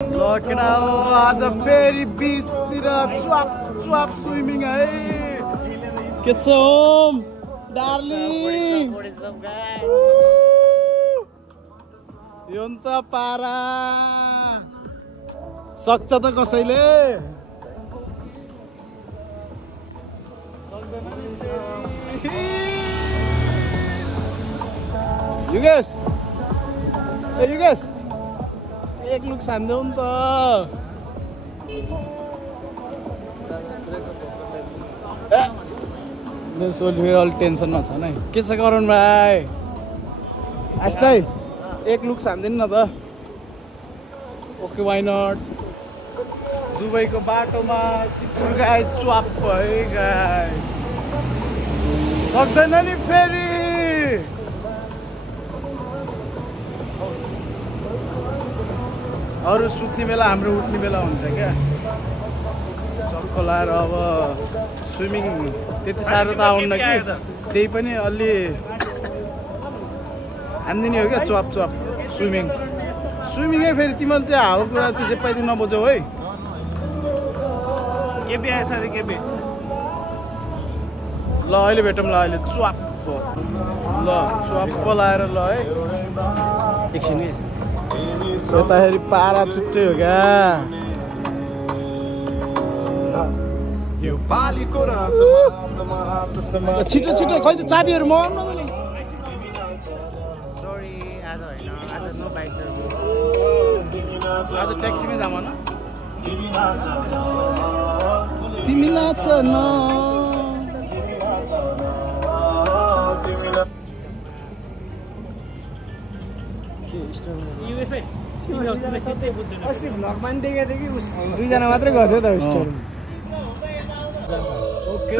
लकेडा हो आज फेरि बीचतिर च्वाप च्वाप स्विमिङ है के छ होम डार्लिङ यो त पारा सक्छ त कसैले युगेश ए युगेश एक लुक छान्देऊ नि त सोल्टी अलि टेन्सनमा छ नि के छ गरौँ भाइ आस्दै एक लुक छान्दैन न त ओके वाइ नट दुबईको बाटोमा सिक्नु गाई च्वाप है गाई सक्दैन नि फेरि अरू सुत्ने बेला हाम्रो उठ्ने बेला हुन्छ क्या चक्को लाएर अब स्विमिङ त्यति साह्रो त आउन्न कि त्यही पनि अलि हान्दिने हो क्या च्वाप च्वाप स्विमिङै फेरि तिमीले त्यो हावा कुरा त्यसै पाइदिनु नबुझौ है केपी आयो साथी केपी ल अहिले भेटौँ ल अहिले च्वाप ल च्वाप लाएर ल है एकछिन यताखेरि पारा छुट्टै हो क्या छिटो छिटो खै त चाबीहरू मगाउनु न आज ट्याक्सीमै जाम न तिमी नाच न अस्ति भ्लगमा पनि देखेको थिएँ कि दुईजना मात्रै गर्थ्यो त स्टोरी ओके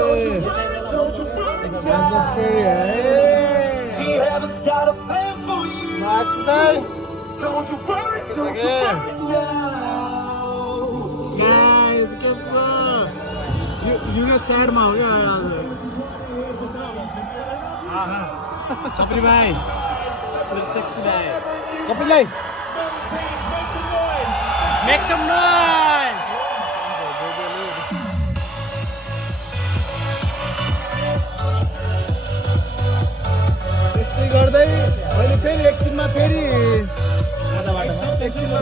साइडमा हो क्या छपरी भाइ सेक्सी भाइ कपिललाई Make some noise! त्यस्तै गर्दै अहिले फेरि एकछिनमा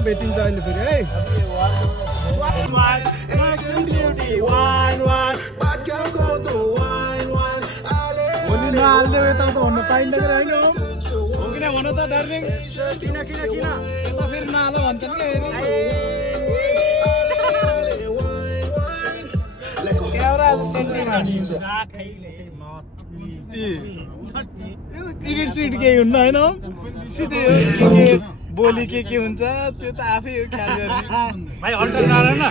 भेटिन्छ अहिले फेरि है भोलि नहाल्दै यता त भन्नु पाइँदैन होइन हो किन भन त डार्लिङ किन यता फेरि नहाल भन्छन् क्या टिकट सिट केही हुन्न होइन सिधै बोली के हुन्छ त्यो त आफै ख्याल गर्ने भाइ अल्टर गरेन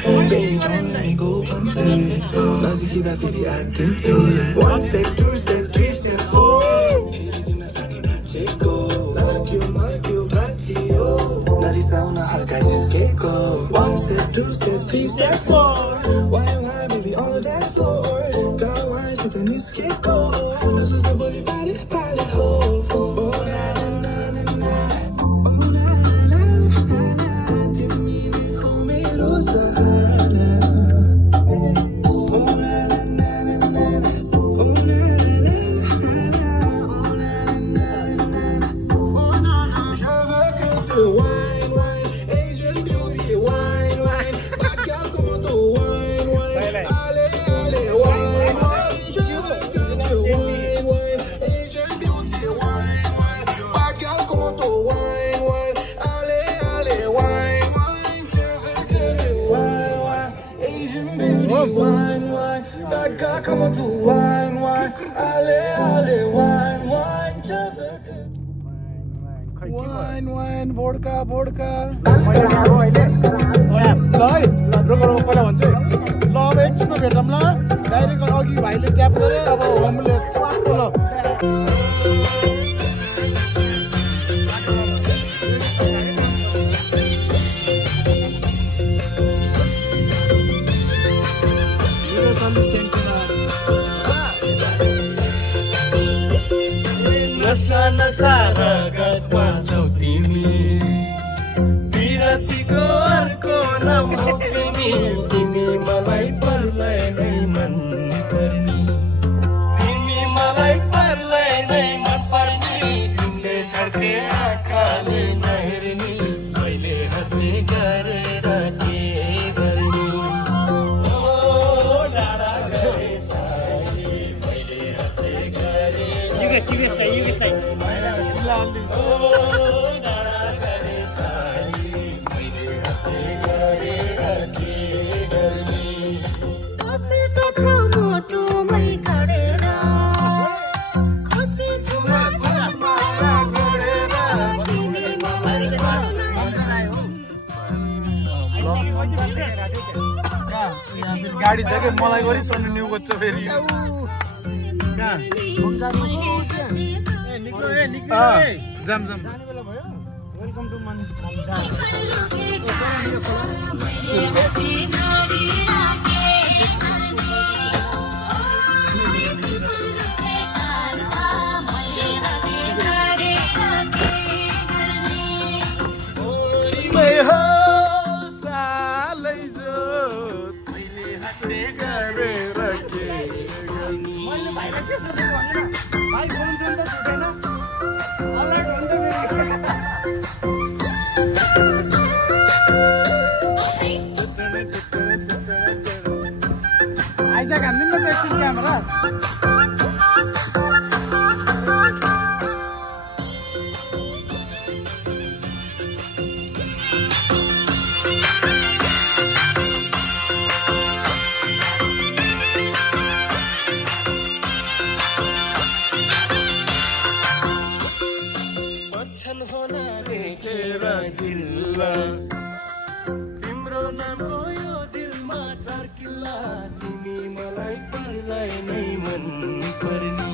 वाइन बोडका ल है रोको पहिला भन्छु ल अब एकछिनमा भेटौँ ल डाइरेक्ट अघि भाइले ट्याप गरे अब होमले च्वाक्क ल नसा नसा रगतमा छौ तिमी रतिको अर्को नाम हो पनि तिमी मलाई पर्लै नै मन पर्नी तिमी मलाई पर्लै नै मन पर्नी तिमीले छड्के आँखाले नहेर्नी मैले हत्ते गरेर के गर्ने ओ डाँडा गए सारी मैले हत्ते गरे You get गाडी छ कि मलाई गरी सोध्नु न्यु गोच्छ फेरि जाम वेलकम टु मन भाइ फोन छ नि त छुटेन अलर्ट हुन्छ आइजा हान्दिन त एकछिन क्यामेरा तिम्रो नामको यो दिलमा चार किल्ला तिमी मलाई पर्लै नै मन पर्नी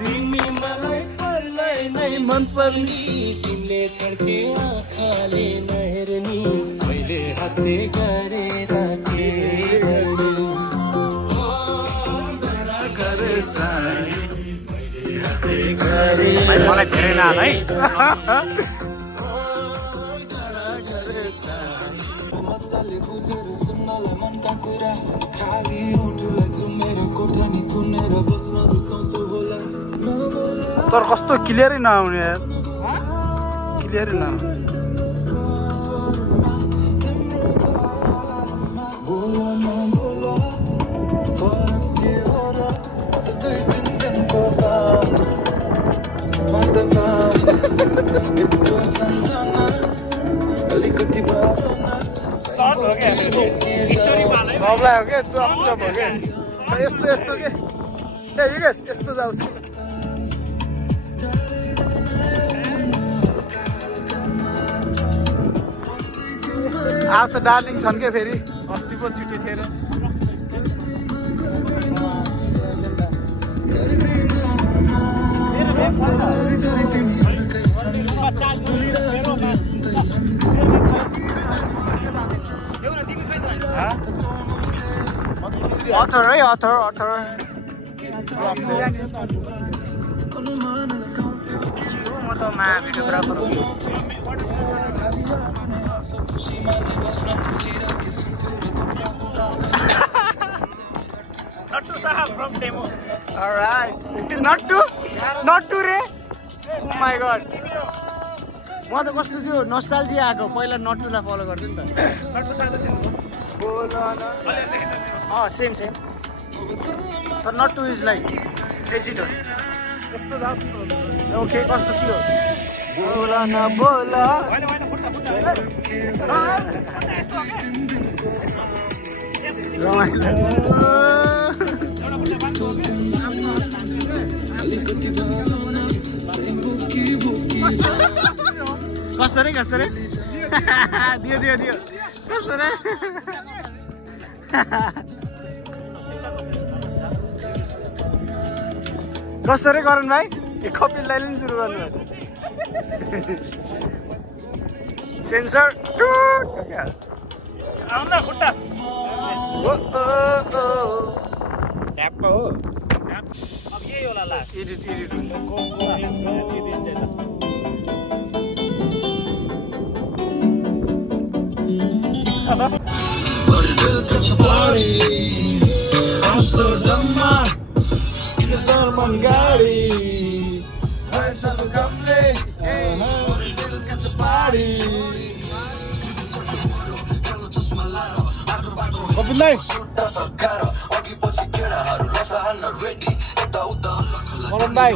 तिमी मलाई पर्लै नै मन पर्नी तिमीले छड्के आँखाले नहेर्नी मैले हत्ते गरेर के गर्ने गरे सारी मैले हत्ते गरे मलाई धेरै नाम है मजाले बुझेर सुन्नलाई मनका कुरा खाली उठुलाई चुमेर कोठानी थुनेर बस्न रुचाउँछु होला तर कस्तो क्लियरै नआउने यार क्लियरै नआउने सबलाई हो क्या चप चप हो क्या यस्तो यस्तो के ए यस्तो जाओस् आज त डार्लिङ छन् क्या फेरि अस्ति पो छुट्टी थिएन अथर है अथर म त मा भिडियोग्राफर हो Nattu Sahab from demo. Alright. Not to रे Oh my god. म त कस्तो थियो नस्टाल्जिया आएको पहिला नट्टुलाई फलो गर्दै नि त Nattu Sahab सेम तर नट्टु इज लाइक एजिटर यस्तो जाऊ ओके कस्तो थियो बोला न बोला कसरी दियो कसरी कसरी गरौँ भाइ कपिललाई पनि सुरु गर्नु सेन्सर आउला खुट्टा ट्याप हो अब यही होला ला एडिट हुन्छ त जर्मन गाडी कपिल दाइ मरम दाइ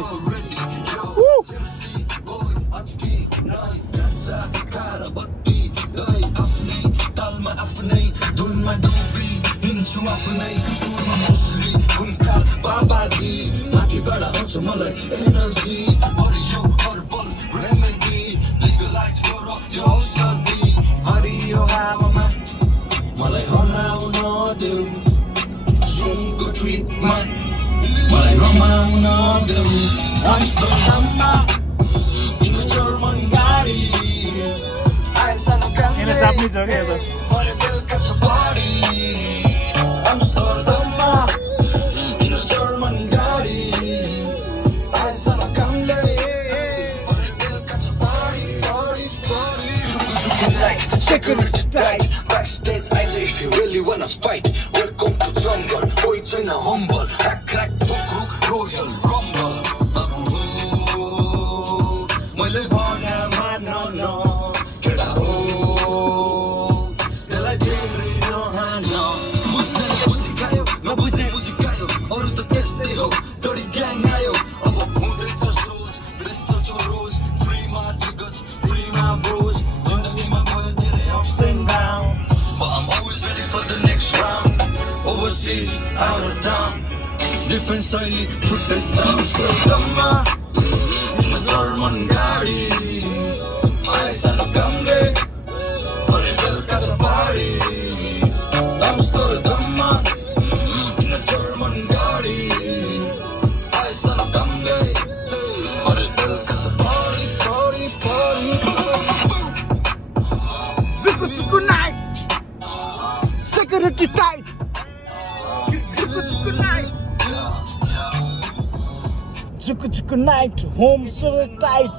मलाई हराउन देऊ सुनको ट्विटमा मलाई रमाउन देऊ आम्स्टरडाममा तिम्रो जर्मन गाडी आइसँग यसले चाप्ने छ क्या यो त बेलुका छ पार्टी आम्स्टरडाममा तिम्रो जर्मन गाडी आइसँग कामले बेलुका छ party security tight backstage if you really wanna fight welcome to jungle boy train humble crack book royal rumble मैले भने मान्न न केडा हो त्यसलाई धेरै नहान बुझ्नेले बुझिखायो नबुझ्ने बुझिखायो अरू त त्यस्तै हो डोरी ग्याङ आयो अब हुँदैछ सोच व्यस्त छ रोज फ्रीमा जिगज फ्रीमा ब्रोज जिन्दगीमा भयो धेरै ups and down but I'm always ready for the next round overseas out of town different शैली छुट्टै sound जम्मा जर्मन गाडी आइसँग कामले अरे बेलुका छ पार्टी आम्स्टरडाममा जर्मन गाडी आइसँग कामले अरे बेलुका छ party Zuku night security tight Zuku night Zuku night home so tight